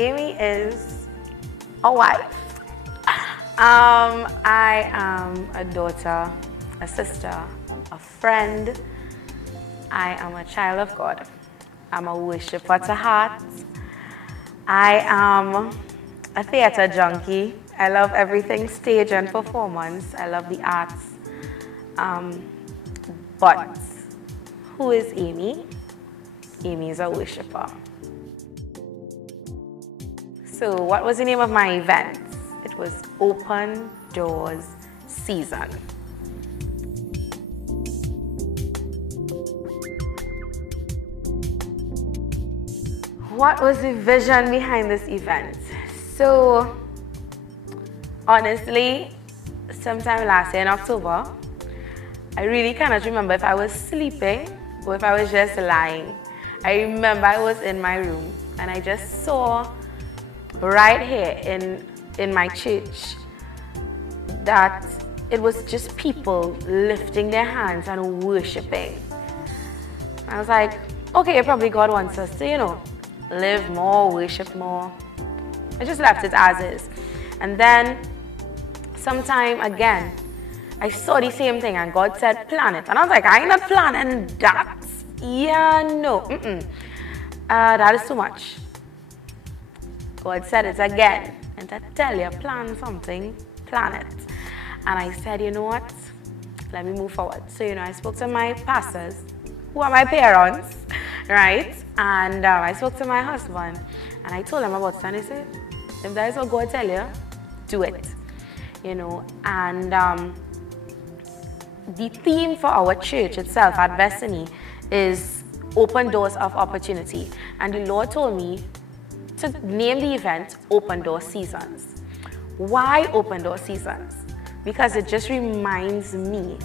Amy is a wife. I am a daughter, a sister, a friend. I am a child of God. I'm a worshiper to heart. I am a theater junkie. I love everything stage and performance. I love the arts. But who is Amy? Amy is a worshiper. So what was the name of my event? It was Open Doors Season. What was the vision behind this event? So, honestly, sometime last year in October, I really cannot remember if I was sleeping or if I was just lying. I remember I was in my room and I just saw right here in my church that it was just people lifting their hands and worshiping. I was like, okay, probably God wants us to, live more, worship more. I just left it as is. And then sometime again, I saw the same thing and God said, plan it. And I was like, I ain't not planning that. Yeah, no. That is too much. God said it again. And I tell you, plan something, plan it. And I said, you know what? Let me move forward. So, I spoke to my pastors, who are my parents, right? And I spoke to my husband and I told him about it. And he said, if that is what God tell you, do it. And the theme for our church itself at Destiny is Open Doors of Opportunity. And the Lord told me to name the event Open Door Seasons. Why Open Door Seasons? Because it just reminds me,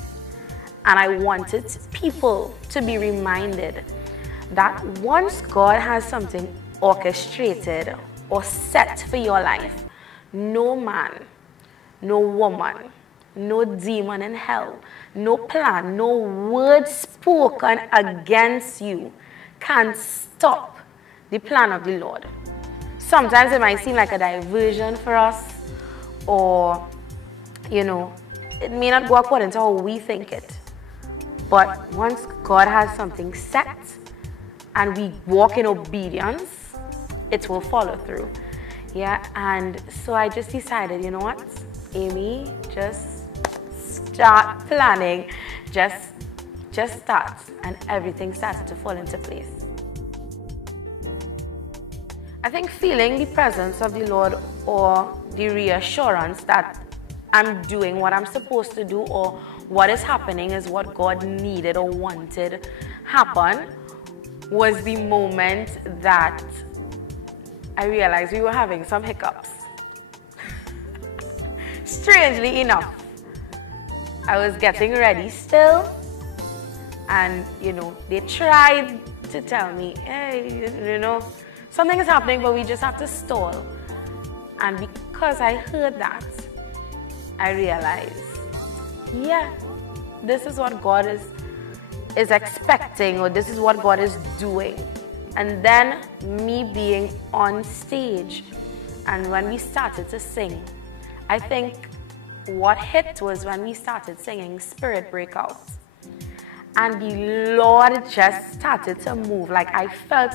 and I wanted people to be reminded that once God has something orchestrated or set for your life, no man, no woman, no demon in hell, no plan, no word spoken against you can stop the plan of the Lord. Sometimes it might seem like a diversion for us, or, it may not go according to how we think it. But once God has something set and we walk in obedience, it will follow through. Yeah, and so I just decided, you know what, Amy, just start planning, just start, and everything started to fall into place. I think feeling the presence of the Lord, or the reassurance that I'm doing what I'm supposed to do, or what is happening is what God needed or wanted happen, was the moment that I realized we were having some hiccups. Strangely enough, I was getting ready still, and they tried to tell me, hey, something is happening, but we just have to stall. And because I heard that, I realized, yeah, this is what God is expecting, or this is what God is doing. And then me being on stage, and when we started to sing, I think what hit was when we started singing Spirit Breakout. And the Lord just started to move. Like, I felt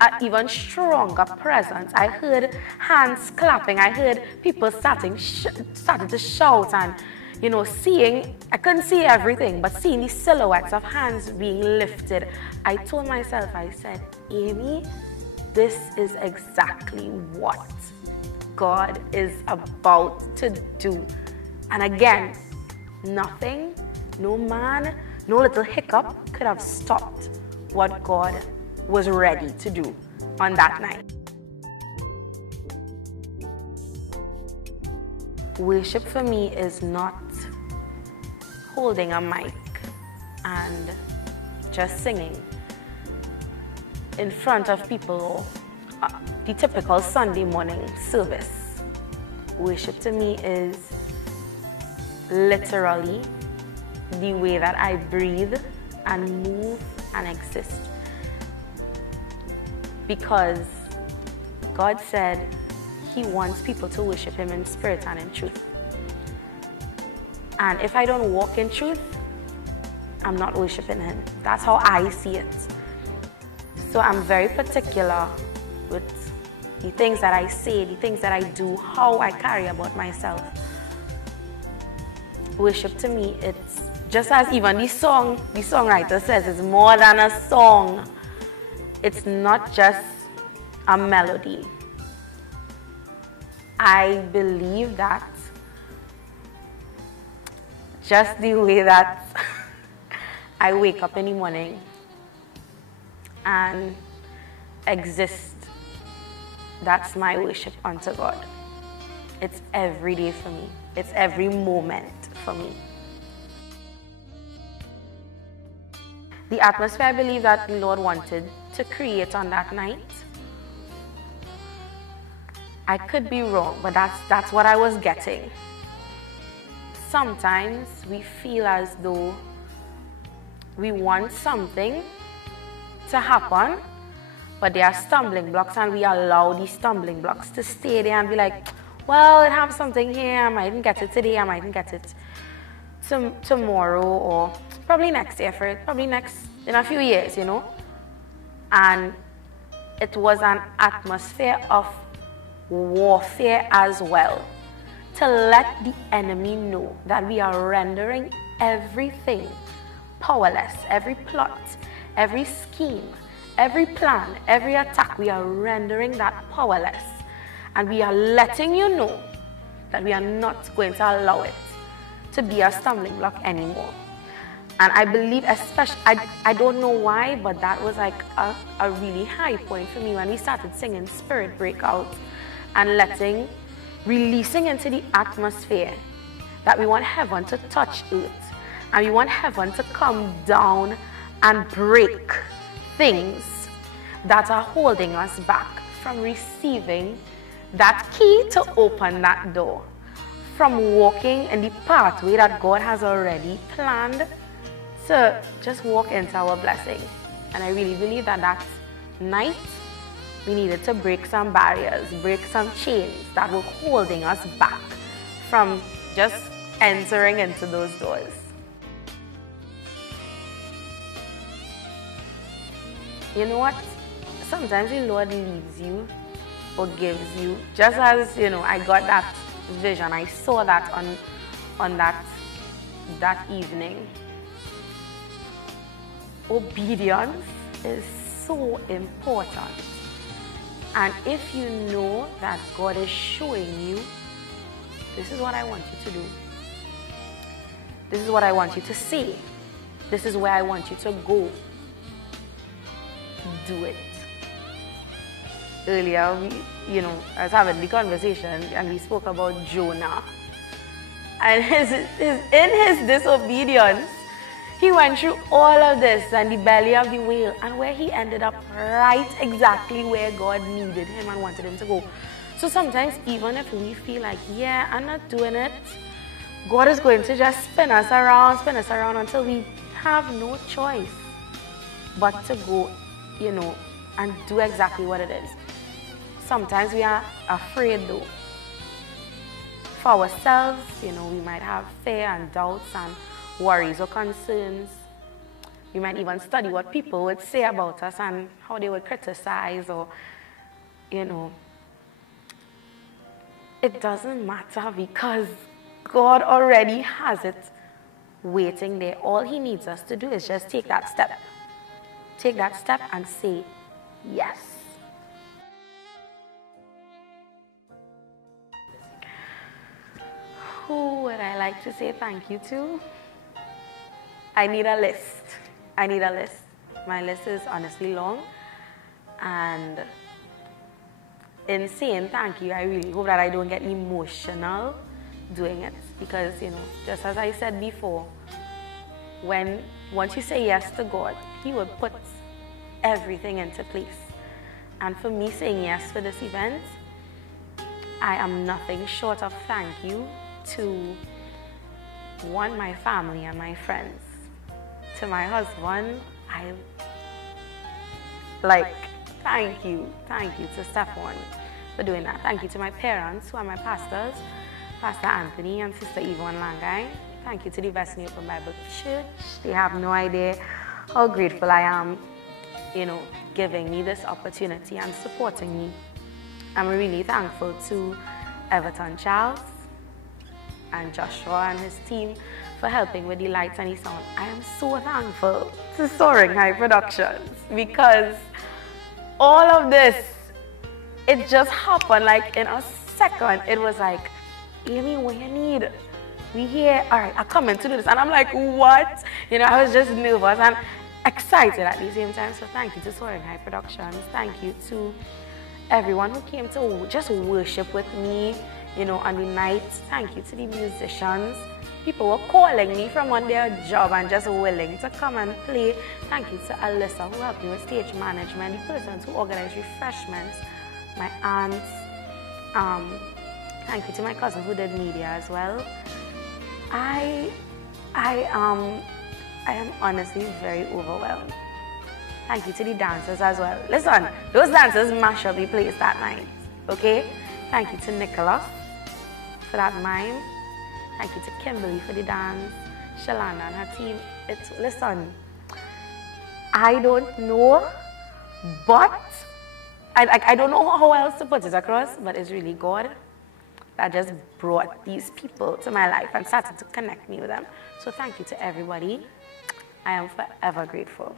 an even stronger presence. I heard hands clapping. I heard people started to shout, and seeing, I couldn't see everything, but seeing the silhouettes of hands being lifted, I told myself, I said, Amy, this is exactly what God is about to do. And again, nothing, no man, no little hiccup could have stopped what God was ready to do on that night. Worship for me is not holding a mic and just singing in front of people, or the typical Sunday morning service. Worship to me is literally the way that I breathe and move and exist. Because God said He wants people to worship Him in spirit and in truth. And if I don't walk in truth, I'm not worshiping Him. That's how I see it. So I'm very particular with the things that I say, the things that I do, how I carry about myself. Worship to me, it's just as even the songwriter says, it's more than a song. It's not just a melody. I believe that just the way that I wake up in the morning and exist, that's my worship unto God. It's every day for me. It's every moment for me. The atmosphere I believe that the Lord wanted to create on that night, I could be wrong, but that's what I was getting. Sometimes we feel as though we want something to happen, but there are stumbling blocks, and we allow these stumbling blocks to stay there and be like, well, it has something here, I mightn't get it today, I mightn't get it tomorrow, or probably next year for it, probably in a few years, you know. And it was an atmosphere of warfare as well, to let the enemy know that we are rendering everything powerless, every plot, every scheme, every plan, every attack, we are rendering that powerless. And we are letting you know that we are not going to allow it to be a stumbling block anymore. And I believe, especially, I don't know why, but that was like a really high point for me when we started singing Spirit Breakout and releasing into the atmosphere that we want heaven to touch earth. And we want heaven to come down and break things that are holding us back from receiving that key to open that door, from walking in the pathway that God has already planned to just walk into our blessing. And I really believe that that night we needed to break some barriers, break some chains that were holding us back from just entering into those doors. You know what? Sometimes the Lord leads you or gives you, just as, you know, I got that vision, I saw that on that evening. Obedience is so important. And if you know that God is showing you, this is what I want you to do, this is what I want you to say, this is where I want you to go, do it. Earlier, I was having the conversation and we spoke about Jonah. And in his disobedience, he went through all of this and the belly of the whale, and where he ended up right exactly where God needed him and wanted him to go. So sometimes, even if we feel like, yeah, I'm not doing it, God is going to just spin us around until we have no choice but to go, and do exactly what it is. Sometimes we are afraid though. For ourselves, we might have fear and doubts and worries or concerns. We might even study what people would say about us and how they would criticize, or, it doesn't matter, because God already has it waiting there. All He needs us to do is just take that step. Take that step and say yes. Who would I like to say thank you to? I need a list. My list is honestly long. And in saying thank you, I really hope that I don't get emotional doing it. Because, just as I said before, once you say yes to God, He will put everything into place. And for me, saying yes for this event, I am nothing short of thank you to my family and my friends. To my husband, Thank you. Thank you to Stephon for doing that. Thank you to my parents, who are my pastors, Pastor Anthony and Sister Yvonne Langaigne. Thank you to the Destiny Open Bible Church. They have no idea how grateful I am, you know, giving me this opportunity and supporting me. I'm really thankful to Everton Charles and Joshua and his team for helping with the lights and the sound. I am so thankful to Soaring High Productions because all of this, it just happened like in a second. It was like, Amy, what you need? We here, all right, I come in to do this. And I'm like, what? You know, I was just nervous and excited at the same time. So thank you to Soaring High Productions. Thank you to everyone who came to just worship with me, you know, on the night. Thank you to the musicians. People were calling me from on their job and just willing to come and play. Thank you to Alyssa, who helped me with stage management, the persons who organized refreshments, my aunts. Thank you to my cousin who did media as well. I am honestly very overwhelmed. Thank you to the dancers as well. Listen, those dancers mash up the place that night, okay? Thank you to Nicola for that mime. Thank you to Kimberly for the dance, Shalana and her team. Listen, I don't know, but I don't know how else to put it across, but it's really God that just brought these people to my life and started to connect me with them. So thank you to everybody. I am forever grateful.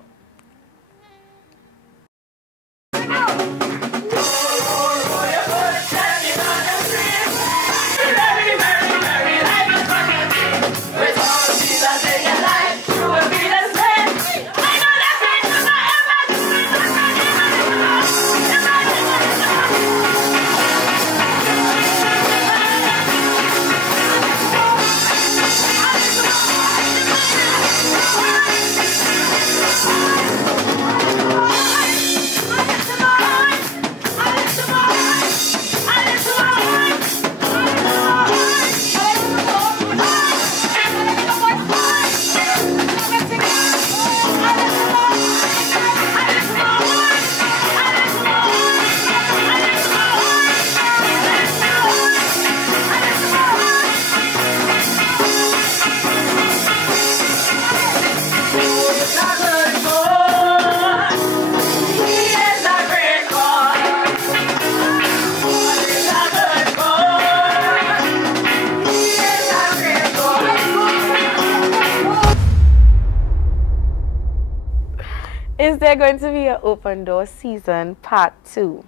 Is there going to be an Open Door season part 2?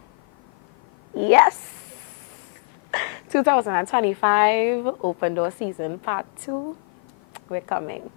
Yes. 2025 Open Door season part 2. We're coming.